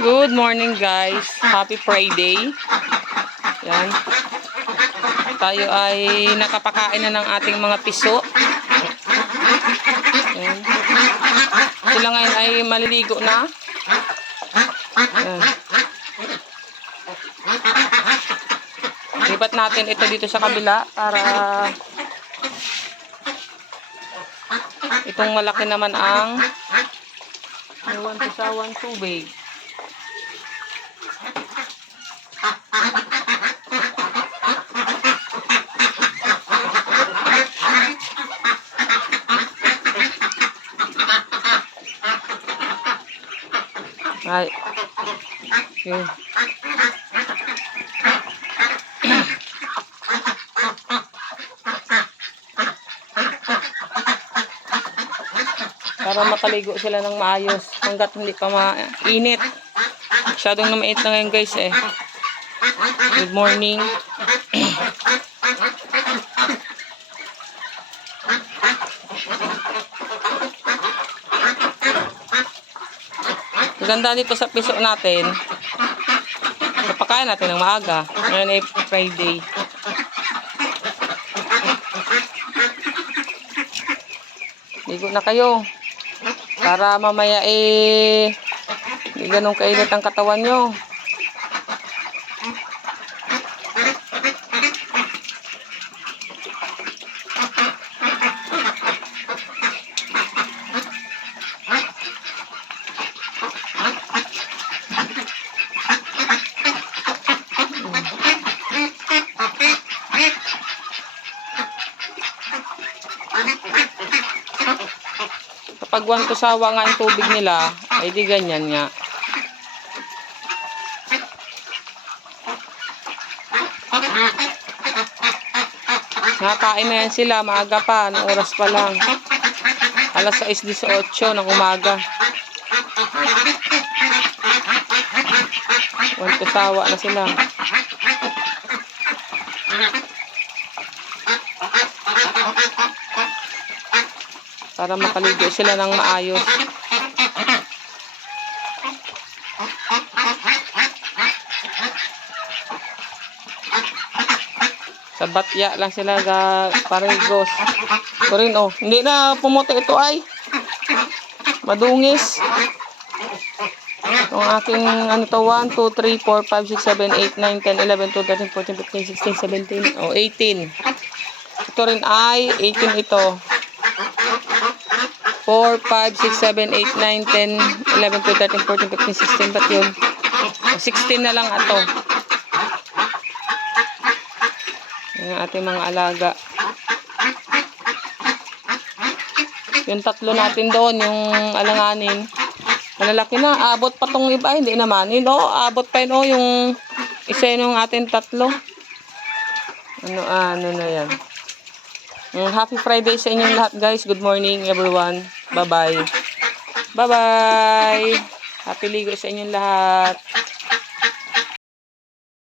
Good morning guys. Happy Friday. Yan. Tayo ay nakapakain na ng ating mga piso. Yan. Sila ngayon ay maliligo na. Yan. Lipat natin ito dito sa kabila para itong malaki naman ang iwan ko sa tubig. Ay. Yun. Para makaligo sila ng maayos hanggat hindi pa mainit. Masyadong na mainit na ngayon guys eh. Good morning. Maganda dito sa piso natin. Napakain natin ng maaga. Ngayon ay Friday. Ligo na kayo. Para mamaya hindi ganun kainit ang katawan nyo. Kapag 1 to sawa nga yung tubig nila, ay di ganyan nga. Nakakain na yan sila, maaga pa, anong oras pa lang. Alas 6:18 ng umaga. 1 to sawa na sila. Para makaligo sila ng maayos. Sa batya lang sila parigos. Ito rin oh. Hindi na pumuti ito ay. Madungis. Itong aking ano to 1, 2, 3, 4, 5, 6, 7, 8, 9, 10, 11, 12, 13, 14, 15, 16, 17, 18. Ito rin ay 18 ito. 4, 5, 6, 7, 8, 9, 10, 11, 12, 13, 14, 15, 16. Ba't yun? 16 na lang ato. Yung ating mga alaga. Yung tatlo natin doon, yung alanganin. Malalaki na. Abot pa tong iba. Hindi naman. Abot pa yun yung isa yung ating tatlo. Ano na yan. Happy Friday sa inyong lahat guys. Good morning everyone. Bye bye. Bye bye. Happy ligo sa inyong lahat.